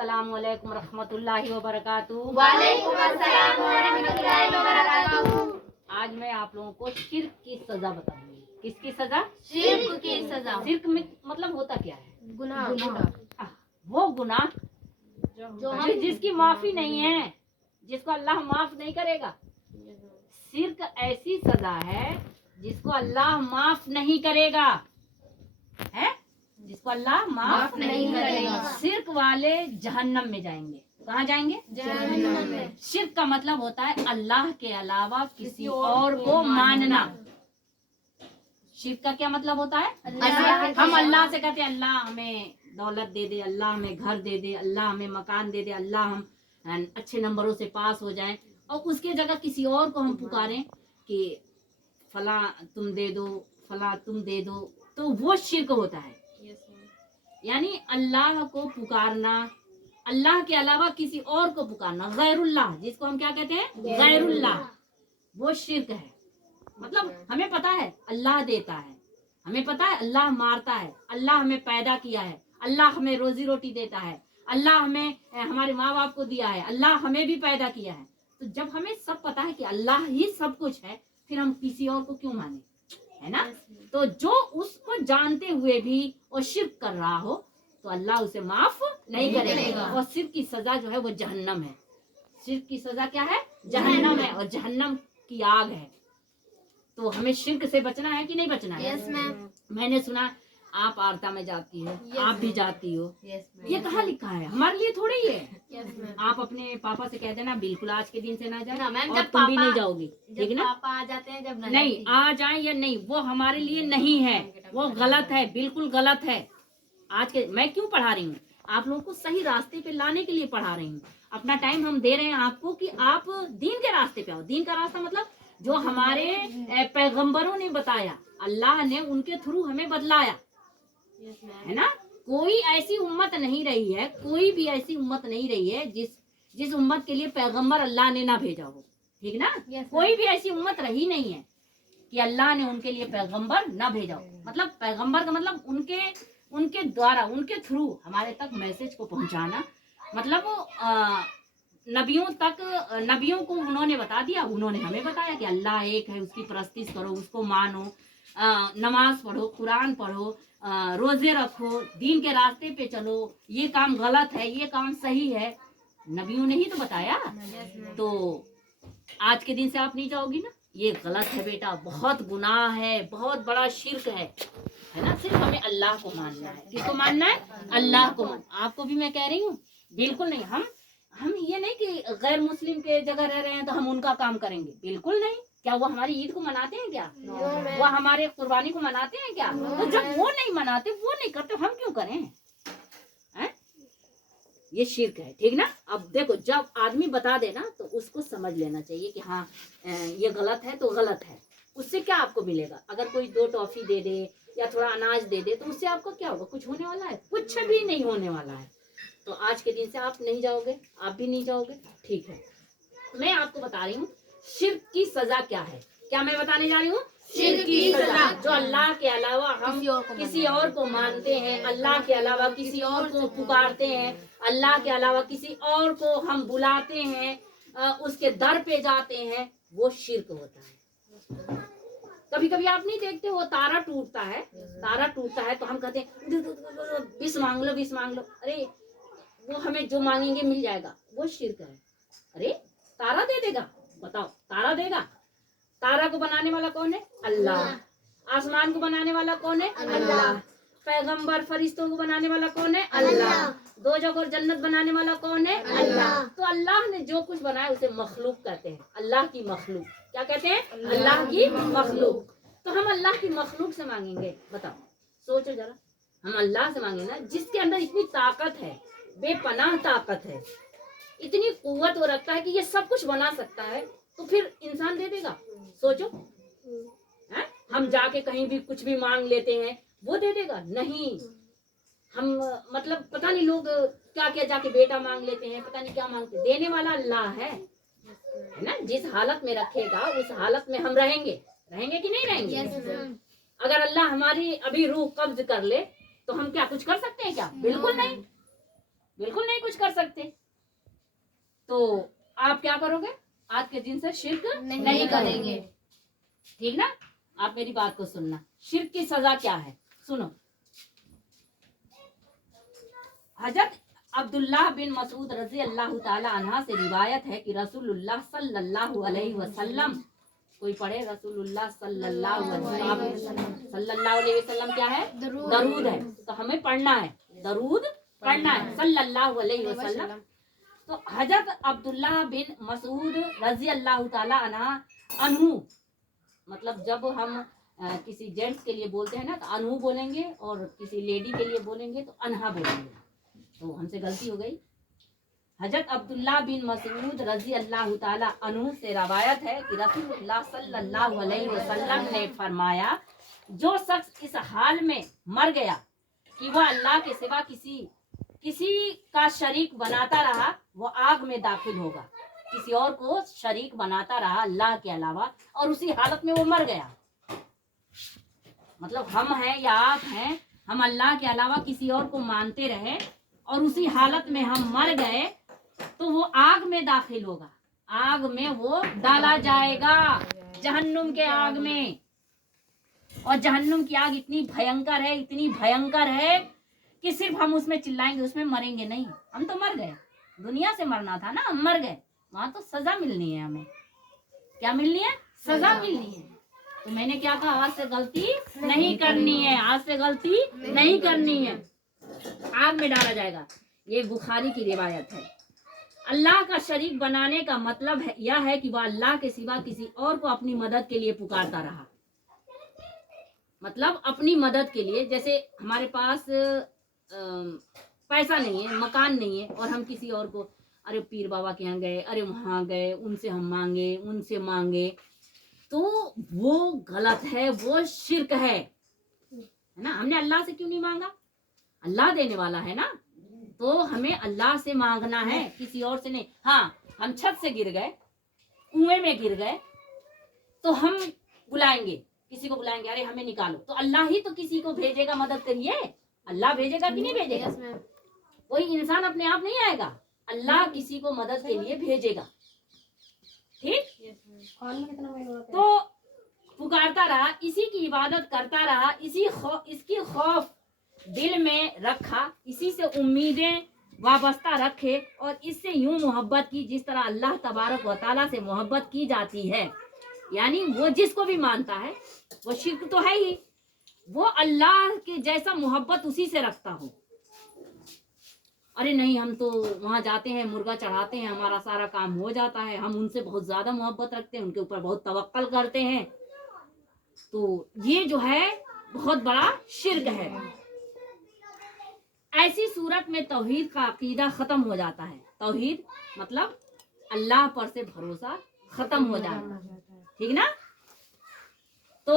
अस्सलामु अलैकुम रहमतुल्लाहि व बरकातुहू। वालेकुम अस्सलाम व रहमतुल्लाहि व बरकातुहू। आज मैं आप लोगों को शिर्क की सजा बताऊंगी। किसकी सजा? शिर्क की सजा। शिर्क में मतलब होता क्या है? गुनाह। वो गुनाह जो जिसकी माफी नहीं है, जिसको अल्लाह माफ नहीं करेगा। शिर्क ऐसी सजा है जिसको अल्लाह माफ नहीं करेगा, है? जिसको अल्लाह माफ नहीं करेगा। शिर्क वाले जहन्नम में जाएंगे। कहाँ जाएंगे? जहन्नम में। शिर्क का मतलब होता है अल्लाह के अलावा किसी और को मानना। शिर्क का क्या मतलब होता है? हम अल्लाह से कहते हैं अल्लाह हमें दौलत दे दे, अल्लाह हमें घर दे दे, अल्लाह हमें मकान दे दे, अल्लाह हम अच्छे नंबरों से पास हो जाएं, और उसके जगह किसी और को हम पुकारें कि फला तुम दे दो, फला तुम दे दो, तो वो शिर्क होता है। यानी अल्लाह को पुकारना, अल्लाह के अलावा किसी और को पुकारना, गैरुल्लाह, जिसको हम क्या कहते हैं? गैरुल्लाह, वो शिर्क है। मतलब हमें पता है अल्लाह देता है, हमें पता है अल्लाह मारता है, अल्लाह हमें पैदा किया है, अल्लाह हमें रोजी रोटी देता है, अल्लाह हमें हमारे माँ बाप को दिया है, अल्लाह हमें भी पैदा किया है। तो जब हमें सब पता है कि अल्लाह ही सब कुछ है, फिर हम किसी और को क्यों माने, है ना? तो जो उसको जानते हुए भी वो शिर्क कर रहा हो तो अल्लाह उसे माफ नहीं करेगा। और शिर्क की सजा जो है वो जहन्नम है। शिर्क की सजा क्या है? जहन्नम है, और जहन्नम की आग है। तो हमें शिर्क से बचना है कि नहीं बचना है? Yes ma'am. मैंने सुना आप आरता में जाती हो, आप भी जाती हो। यस ये कहाँ लिखा है? हमारे लिए थोड़ी ही है। Yes ma'am. आप अपने पापा से कह देना बिल्कुल आज के दिन से ना जाए, ना मैम, और जब तुम भी पापा- नहीं जाओगी, ठीक जब ना? पापा आ जाते हैं, जब नहीं आ जाए या नहीं, वो हमारे लिए नहीं है, वो गलत है, बिल्कुल गलत है। आज के मैं क्यों पढ़ा रही हूँ? आप लोगों को सही रास्ते पे लाने के लिए पढ़ा रही हूँ। अपना टाइम हम दे रहे हैं आपको कि आप दीन के रास्ते पे आओ। दीन का रास्ता मतलब जो हमारे पैगंबरों ने बताया, अल्लाह ने उनके थ्रू हमें बदलाया, यस मैम। है ना? कोई ऐसी उम्मत नहीं रही है, कोई भी ऐसी उम्मत नहीं रही है जिस उम्मत के लिए पैगंबर अल्लाह ने ना भेजा हो, ठीक ना? Yes, कोई भी ऐसी उम्मत रही नहीं है कि अल्लाह ने उनके लिए पैगंबर ना भेजा हो। मतलब पैगंबर का मतलब उनके द्वारा, उनके थ्रू हमारे तक मैसेज को पहुंचाना। मतलब नबियों तक, नबियों को उन्होंने बता दिया, उन्होंने हमें बताया कि अल्लाह एक है, उसकी परस्तिश करो, उसको मानो, नमाज पढ़ो, कुरान पढ़ो, रोजे रखो, दीन के रास्ते पे चलो, ये काम गलत है, ये काम सही है। नबियों ने ही तो बताया। तो आज के दिन से आप नहीं जाओगी ना, ये गलत है बेटा, बहुत गुनाह है, बहुत बड़ा शिर्क है ना? सिर्फ हमें अल्लाह को मानना है। किसको मानना है? अल्लाह को आपको भी मैं कह रही हूँ, बिल्कुल नहीं। हम ये नहीं कि गैर मुस्लिम के जगह रह रहे हैं तो हम उनका काम करेंगे, बिल्कुल नहीं। क्या वो हमारी ईद को मनाते हैं क्या? वो हमारे कुर्बानी को मनाते हैं क्या? तो जब वो नहीं मनाते, वो नहीं करते, हम क्यों करें? हैं? ये शिर्क है, ठीक ना? अब देखो, जब आदमी बता देना तो उसको समझ लेना चाहिए कि हाँ ये गलत है तो गलत है। उससे क्या आपको मिलेगा? अगर कोई 2 टॉफी दे दे या थोड़ा अनाज दे दे तो उससे आपको क्या होगा? कुछ होने वाला है? कुछ भी नहीं होने वाला है। तो आज के दिन से आप नहीं जाओगे, आप भी नहीं जाओगे, ठीक है? मैं आपको बता रही हूँ शिर्क की सजा क्या है। क्या मैं बताने जा रही हूँ? शिर्क की सजा। जो अल्लाह के अलावा हम किसी और को मानते हैं, अल्लाह के अलावा किसी और को पुकारते हैं, अल्लाह के अलावा किसी और को हम बुलाते हैं, उसके दर पे जाते हैं, वो शिर्क होता है। कभी कभी आप नहीं देखते हो तारा टूटता है, तारा टूटता है तो हम कहते हैं विष मांग लो, विष मांग लो। अरे वो हमें जो मांगेंगे मिल जाएगा, वो शिर्क है। अरे तारा दे देगा? बताओ, तारा देगा? तारा को बनाने वाला कौन है? अल्लाह। आसमान को बनाने वाला कौन है? अल्लाह। पैगंबर फरिश्तों को बनाने वाला कौन है? अल्लाह। दोजख और जन्नत बनाने वाला कौन है? अल्लाह। तो अल्लाह ने जो कुछ बनाया उसे मखलूक कहते हैं, अल्लाह की मखलूक। क्या कहते हैं? अल्लाह की मखलूक। तो हम अल्लाह की मखलूक से मांगेंगे? बताओ, सोचो जरा। हम अल्लाह से मांगे ना, जिसके अंदर इतनी ताकत है, बेपनाह ताकत है, इतनी कुव्वत वो रखता है कि ये सब कुछ बना सकता है, तो फिर इंसान दे देगा? सोचो, है? हम जाके कहीं भी कुछ भी मांग लेते हैं, वो दे देगा? नहीं। हम मतलब पता नहीं लोग क्या क्या जाके बेटा मांग लेते हैं, पता नहीं क्या मांगते। देने वाला अल्लाह है ना? जिस हालत में रखेगा उस हालत में हम रहेंगे कि नहीं रहेंगे? अगर अल्लाह हमारी अभी रूह कब्ज कर ले तो हम क्या कुछ कर सकते हैं क्या? बिल्कुल नहीं, बिल्कुल नहीं कुछ कर सकते। तो आप क्या करोगे? आज के दिन से शिर्क नहीं करेंगे, ठीक ना? आप मेरी बात को सुनना। शिर्क की सजा क्या है सुनो। हजरत अब्दुल्लाह बिन मसूद रजी अल्लाह ताला अन्हा से रिवायत है कि रसूलुल्लाह सल्लल्लाहु अलैहि वसल्लम, कोई पढ़े रसूलुल्लाह सल्लल्लाहु अलैहि वसल्लम क्या है? दरूद है। तो हमें पढ़ना है, दरूद पढ़ना है सल्लल्लाहु अलैहि वसल्लम। तो हजरत अब्दुल्लाह बिन मसूद रजी अल्लाह ताला अन्हु, मतलब जब हम किसी जेंट्स के लिए बोलते हैं ना तो अनहु बोलेंगे, और किसी लेडी के लिए बोलेंगे तो अनहा बोलेंगे। तो हमसे गलती हो गई। हजरत अब्दुल्ला बिन मसूद रजी अल्लाह ताला अन्हु से रवायत है कि रसूलुल्लाह सल्लल्लाहु अलैहि वसल्लम ने फरमाया, जो शख्स इस हाल में मर गया कि वह अल्लाह के सिवा किसी का शरीक बनाता रहा, वो आग में दाखिल होगा। किसी और को शरीक बनाता रहा अल्लाह के अलावा, और उसी हालत में वो मर गया। मतलब हम हैं या आप हैं, हम अल्लाह के अलावा किसी और को मानते रहे और उसी हालत में हम मर गए, तो वो आग में दाखिल होगा, आग में वो डाला जाएगा, जहन्नुम के आग में। और जहन्नुम की आग इतनी भयंकर है, इतनी भयंकर है कि सिर्फ हम उसमें चिल्लाएंगे, उसमें मरेंगे नहीं। हम तो मर गए, दुनिया से मरना था ना, हम मर गए, वहां तो सजा मिलनी है हमें। क्या मिलनी है? सजा मिलनी है। तो मैंने क्या कहा? आज से गलती नहीं करनी है, आज से गलती नहीं करनी है, आग में डाला जाएगा। ये बुखारी की रिवायत है। अल्लाह का शरीक बनाने का मतलब है यह है कि वह अल्लाह के सिवा किसी और को अपनी मदद के लिए पुकारता रहा। मतलब अपनी मदद के लिए, जैसे हमारे पास पैसा नहीं है, मकान नहीं है, और हम किसी और को, अरे पीर बाबा के यहाँ गए, अरे वहां गए, उनसे हम मांगे, उनसे मांगे, तो वो गलत है, वो शिर्क है ना। हमने अल्लाह से क्यों नहीं मांगा? अल्लाह देने वाला है ना, तो हमें अल्लाह से मांगना है, किसी और से नहीं। हाँ, हम छत से गिर गए, कुएं में गिर गए, तो हम बुलाएंगे, किसी को बुलाएंगे, अरे हमें निकालो, तो अल्लाह ही तो किसी को भेजेगा, मदद करिए। अल्लाह भेजेगा कि नहीं भेजेगा? कोई इंसान अपने आप नहीं आएगा, अल्लाह किसी को मदद के लिए भेजेगा। ठीक? तो पुकारता रहा, इसी की इबादत करता रहा, इसकी खौफ दिल में रखा, इसी से उम्मीदें वाबस्ता रखे, और इससे यूं मोहब्बत की जिस तरह अल्लाह तबारक व तआला से मोहब्बत की जाती है। यानी वो जिसको भी मानता है, वो शिर्क तो है ही, वो अल्लाह के जैसा मोहब्बत उसी से रखता हो। अरे नहीं, हम तो वहां जाते हैं, मुर्गा चढ़ाते हैं, हमारा सारा काम हो जाता है, हम उनसे बहुत ज्यादा मोहब्बत रखते हैं, उनके ऊपर बहुत तवक्कल करते हैं, तो ये जो है बहुत बड़ा शिर्क है। ऐसी सूरत में तौहीद का अकीदा खत्म हो जाता है। तौहीद मतलब अल्लाह पर से भरोसा खत्म हो जाता है, ठीक ना। तो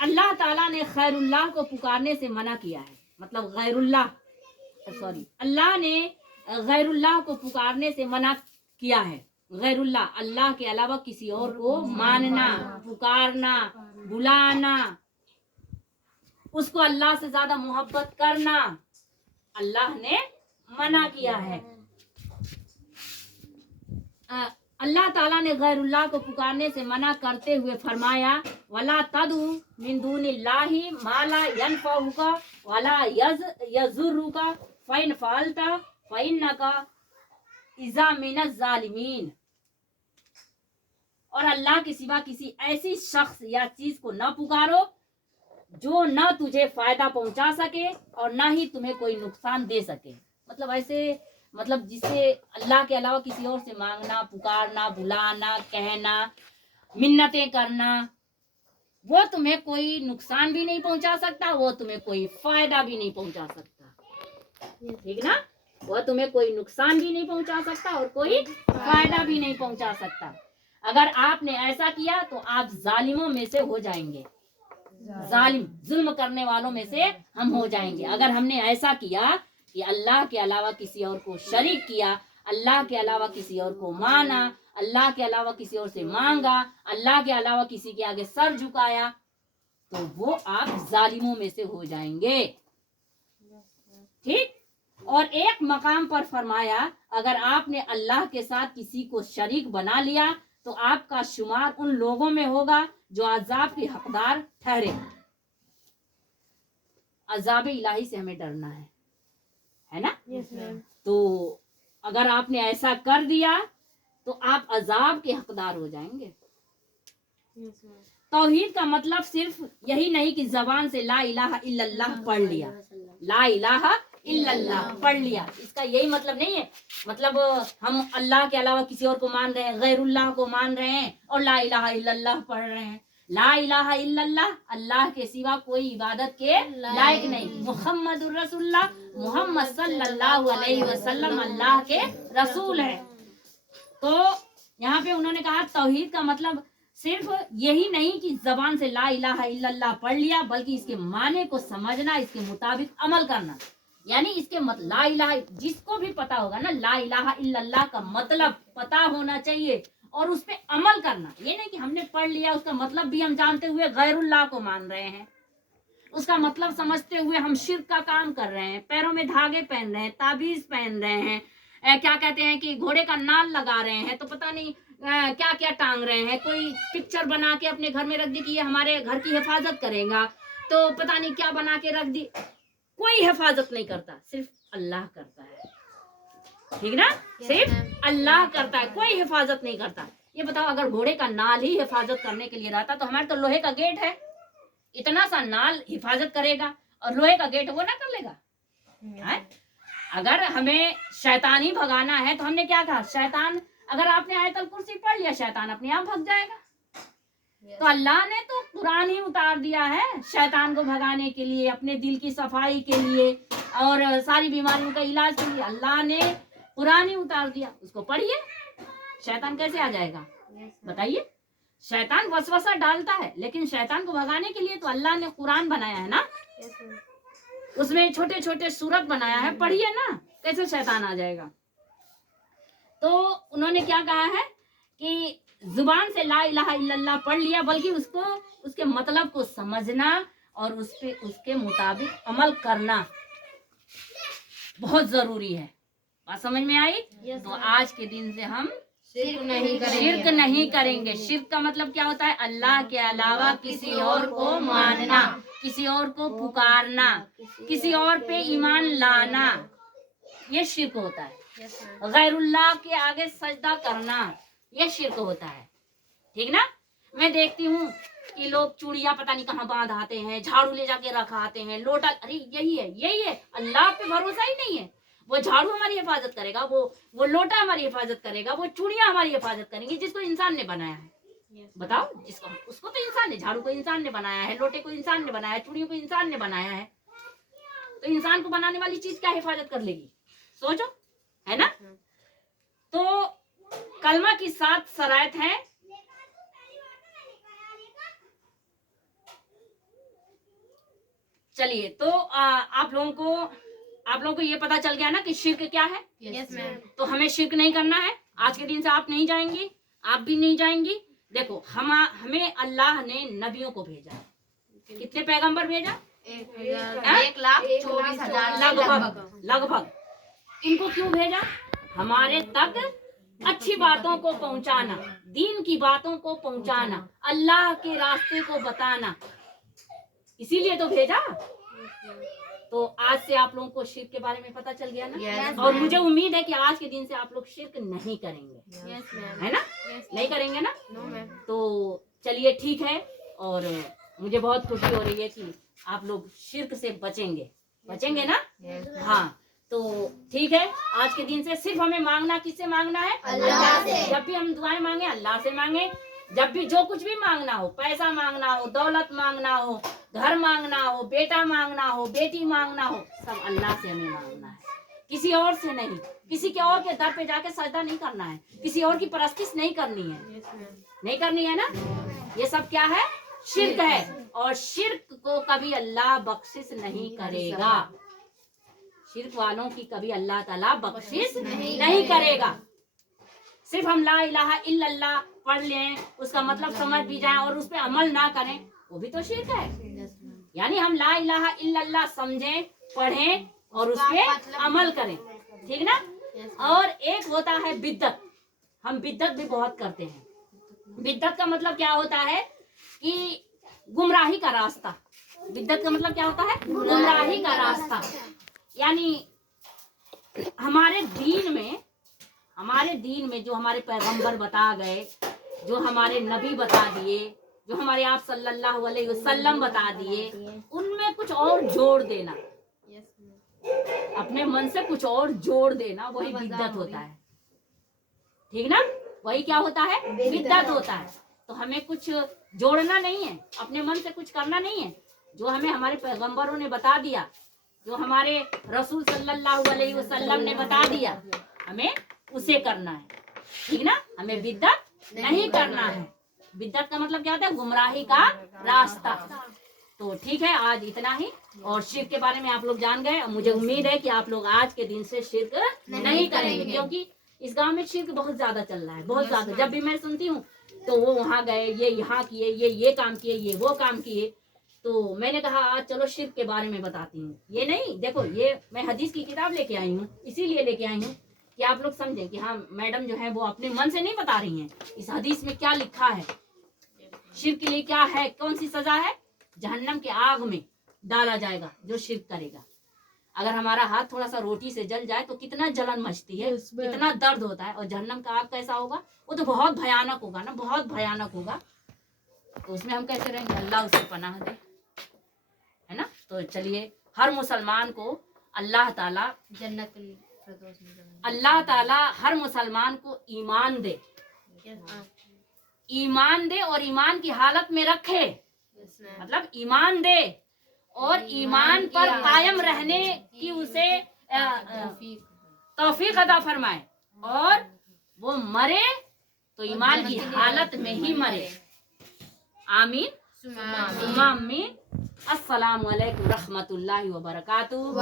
अल्लाह ताला ने खैरुल्लाह को पुकारने से मना किया है। मतलब अल्लाह ने गैरुल्लाह को पुकारने से मना किया है। गैरुल्लाह, अल्लाह के अलावा किसी और को मानना, पुकारना, बुलाना, उसको अल्लाह से ज्यादा मोहब्बत करना, अल्लाह ने मना किया है। अल्लाह ताला ने गैरुल्लाह को पुकारने से मना करते हुए फरमाया, वला तदू मिन दूनिल्लाहि मा ला यनफउका वला यज़ुरुका फ़इन फ़अलता फ़इन्नका इज़ा मिनज़ ज़ालिमीन। और अल्लाह के सिवा किसी ऐसी शख्स या चीज को न पुकारो जो न तुझे फायदा पहुंचा सके और न ही तुम्हें कोई नुकसान दे सके। मतलब ऐसे, मतलब जिससे अल्लाह के अलावा किसी और से मांगना, पुकारना, बुलाना, कहना, मिन्नतें करना, वो तुम्हें कोई नुकसान भी नहीं पहुंचा सकता, वो तुम्हें कोई फायदा भी नहीं पहुंचा सकता, ठीक ना। वो तुम्हें कोई नुकसान भी नहीं पहुंचा सकता और कोई फायदा भी नहीं पहुंचा सकता। अगर आपने ऐसा किया तो आप जालिमों में से हो जाएंगे, जालिम, जुल्म करने वालों में से हम हो जाएंगे। अगर हमने ऐसा किया कि अल्लाह के अलावा किसी और को शरीक किया, अल्लाह के अलावा किसी और को माना, अल्लाह के अलावा किसी और से मांगा, अल्लाह के अलावा किसी के आगे सर झुकाया, तो वो आप जालिमों में से हो जाएंगे, ठीक। और एक मकाम पर फरमाया अगर आपने अल्लाह के साथ किसी को शरीक बना लिया तो आपका शुमार उन लोगों में होगा जो अजाब के हकदार ठहरे। अजाब इलाही से हमें डरना है ना। Yes ma'am. तो अगर आपने ऐसा कर दिया तो आप अजाब के हकदार हो जाएंगे। Yes ma'am. तौहीद का मतलब सिर्फ यही नहीं कि जबान से ला इलाहा इल्लल्लाह पढ़ लिया, ला इलाहा इल्लल्लाह पढ़ लिया, इसका यही मतलब नहीं है। मतलब हम अल्लाह के अलावा किसी और को मान रहे हैं, गैरुल्लाह को मान रहे हैं और ला इलाहा इल्लल्लाह पढ़ रहे हैं। ला इलाहा इल्लल्लाह, अल्लाह के सिवा कोई इबादत के लायक नहीं। मुहम्मदुर रसूलुल्लाह, मोहम्मद सल्लल्लाहु अलैहि वसल्लम अल्लाह के रसूल है। तो यहाँ पे उन्होंने कहा तौहीद का मतलब सिर्फ यही नहीं कि जबान से ला इलाहा इल्लल्लाह पढ़ लिया, बल्कि इसके माने को समझना, इसके मुताबिक अमल करना। यानी इसके ला इलाहा, जिसको भी पता होगा ना ला इलाहा इल्लल्लाह का मतलब पता होना चाहिए और उस पे अमल करना। ये नहीं कि हमने पढ़ लिया उसका मतलब भी हम जानते हुए गैरुल्लाह को मान रहे हैं, उसका मतलब समझते हुए हम शिर्क का काम कर रहे हैं, पैरों में धागे पहन रहे हैं, ताबीज पहन रहे हैं, क्या कहते हैं कि घोड़े का नाल लगा रहे हैं, तो पता नहीं क्या क्या टांग रहे हैं। कोई पिक्चर बना के अपने घर में रख दी कि ये हमारे घर की हिफाजत करेगा, तो पता नहीं क्या बना के रख दी। कोई हिफाजत नहीं करता, सिर्फ अल्लाह करता है। ठीक ना, सिर्फ अल्लाह करता है, कोई हिफाजत नहीं करता। ये बताओ अगर घोड़े का नाल ही हिफाजत करने के लिए रहता तो हमारे तो लोहे का गेट है, इतना सा नाल हिफाजत करेगा और लोहे का गेट वो ना कर लेगा है? अगर हमें शैतान ही भगाना है तो हमने क्या कहा, शैतान, अगर आपने आयतल कुर्सी पढ़ लिया शैतान अपने आप भग जाएगा। तो अल्लाह ने तो कुरान ही उतार दिया है शैतान को भगाने के लिए, अपने दिल की सफाई के लिए और सारी बीमारियों का इलाज के लिए अल्लाह ने कुरान ही उतार दिया। उसको पढ़िए, शैतान कैसे आ जाएगा बताइए। शैतान वसवसा डालता है, लेकिन शैतान को भगाने के लिए तो अल्लाह ने कुरान बनाया है ना, उसमें छोटे छोटे सूरत बनाया है, पढ़िए ना, कैसे शैतान आ जाएगा। तो उन्होंने क्या कहा है कि जुबान से ला इलाहा इल्लल्लाह पढ़ लिया, बल्कि उसको, उसके मतलब को समझना और उस पे उसके मुताबिक अमल करना बहुत जरूरी है। बात समझ में आई? तो आज के दिन से हम शिर्क नहीं करेंगे। शिर्क का मतलब क्या होता है, अल्लाह के अलावा किसी और को मानना, किसी और को पुकारना, किसी और पे ईमान लाना, ये शिर्क होता है। गैरुल्लाह के आगे सजदा करना, ये शिर्क होता है। ठीक ना। मैं देखती हूँ कि लोग चूड़ियां पता नहीं कहाँ बांध आते हैं, झाड़ू ले जाके रखाते हैं, लोटा, अरे यही है अल्लाह पे भरोसा ही नहीं है। वो झाड़ू हमारी हिफाजत करेगा, वो लोटा हमारी हिफाजत करेगा, वो चूड़ियां हमारी हिफाजत करेंगी, जिसको इंसान ने बनाया है। बताओ, जिसको, उसको तो इंसान ने, झाड़ू को इंसान ने बनाया है, लोटे को इंसान ने बनाया है, चूड़ियों को इंसान ने बनाया है, तो इंसान को बनाने वाली चीज क्या हिफाजत कर लेगी, सोचो, है ना। तो कलमा की 7 शराइत हैं। चलिए, तो आप लोगों को ये पता चल गया ना कि शिर्क क्या है। Yes ma'am. तो हमें शिर्क नहीं करना है। आज के दिन से आप नहीं जाएंगी, आप भी नहीं जाएंगी। देखो, हमें अल्लाह ने नबियों को भेजा। कितने पैगंबर भेजा? 1,24,000 लगभग। इनको क्यों भेजा? हमारे तक अच्छी बातों को पहुंचाना, दीन की बातों को पहुंचाना, अल्लाह के रास्ते को बताना, इसीलिए तो भेजा। तो आज से आप लोगों को शिर्क के बारे में पता चल गया ना। Yes, और ma'am. मुझे उम्मीद है कि आज के दिन से आप लोग शिर्क नहीं करेंगे, यस मैम। है ना। नहीं करेंगे ना। No ma'am. तो चलिए, ठीक है। और मुझे बहुत खुशी हो रही है कि आप लोग शिर्क से बचेंगे ना। हाँ, तो ठीक है। आज के दिन से सिर्फ हमें मांगना, किससे मांगना है? अल्लाह से। जब भी हम दुआएं मांगे अल्लाह से मांगे। जब भी जो कुछ भी मांगना हो, पैसा मांगना हो, दौलत मांगना हो, घर मांगना हो, बेटा मांगना हो, बेटी मांगना हो, सब अल्लाह से हमें मांगना है, किसी और से नहीं। किसी के और के दर पे जाके सजदा नहीं करना है, किसी और की परस्तिश नहीं करनी है, नहीं करनी है ना। ये सब क्या है? शिर्क है। और शिर्क को कभी अल्लाह बख्शिश नहीं करेगा। शिर्क वालों की कभी अल्लाह ताला बख्शिश नहीं करेगा। सिर्फ हम ला इलाहा इल्लल्लाह पढ़ लें, उसका मतलब समझ भी जाए और उस पर अमल ना करें, वो भी तो शिर्क है। यानी हम ला इलाहा इल्लल्लाह समझें, पढ़ें और उस पे अमल करें, ठीक ना। और एक होता है बिद्दत, हम बिद्दत भी बहुत करते हैं। बिद्दत का मतलब क्या होता है कि गुमराही का रास्ता। बिद्दत का मतलब क्या होता है? गुमराही का रास्ता। यानी हमारे दीन में जो हमारे पैगंबर बता गए, जो हमारे नबी बता दिए, जो हमारे आप सल्लल्लाहु अलैहि वसल्लम बता दिए, उनमें कुछ और जोड़ देना, अपने मन से कुछ और जोड़ देना, वही बिद्दत होता है, ठीक ना। वही क्या होता है? बिद्दत होता है। तो हमें कुछ जोड़ना नहीं है, अपने मन से कुछ करना नहीं है। जो हमें हमारे पैगंबरों ने बता दिया, जो हमारे रसूल सल्लल्लाहु अलैहि वसल्लम ने बता दिया, हमें उसे करना है, ठीक ना। हमें बिद्दत नहीं करना है। बिद्दत का मतलब क्या होता है? गुमराही का रास्ता। तो ठीक है, आज इतना ही। और शिर्क के बारे में आप लोग जान गए। मुझे उम्मीद है कि आप लोग आज के दिन से शिर्क नहीं करेंगे, क्योंकि इस गांव में शिर्क बहुत ज्यादा चल रहा है, बहुत ज्यादा। जब भी मैं सुनती हूँ तो वो वहां गए, ये यहाँ किए, ये काम किए, ये वो काम किए। तो मैंने कहा आज चलो शिर्क के बारे में बताती हूँ। ये नहीं, देखो ये मैं हदीस की किताब लेके आई हूँ, इसीलिए लेके आई हूँ कि आप लोग समझें कि हाँ मैडम जो है वो अपने मन से नहीं बता रही हैं। इस हदीस में क्या लिखा है, शिर्क के लिए क्या है, कौन सी सजा है। जहन्नम के आग में डाला जाएगा जो शिर्क करेगा। अगर हमारा हाथ थोड़ा सा रोटी से जल जाए तो कितना जलन मचती है, कितना दर्द होता है। और जहन्नम का आग कैसा होगा? वो तो बहुत भयानक होगा ना, बहुत भयानक होगा। तो उसमें हम कैसे रहेंगे? अल्लाह उसे पनाह दे, है ना। तो चलिए, हर मुसलमान को अल्लाह ताला हर मुसलमान को ईमान दे, ईमान दे और ईमान की हालत में रखे। मतलब ईमान दे और ईमान पर कायम रहने की उसे तौफीक अता फरमाए, और वो मरे तो ईमान की हालत में ही मरे। आमीन आमीन। अस्सलामु अलैकुम रहमतुल्लाहि व बरकातुहू।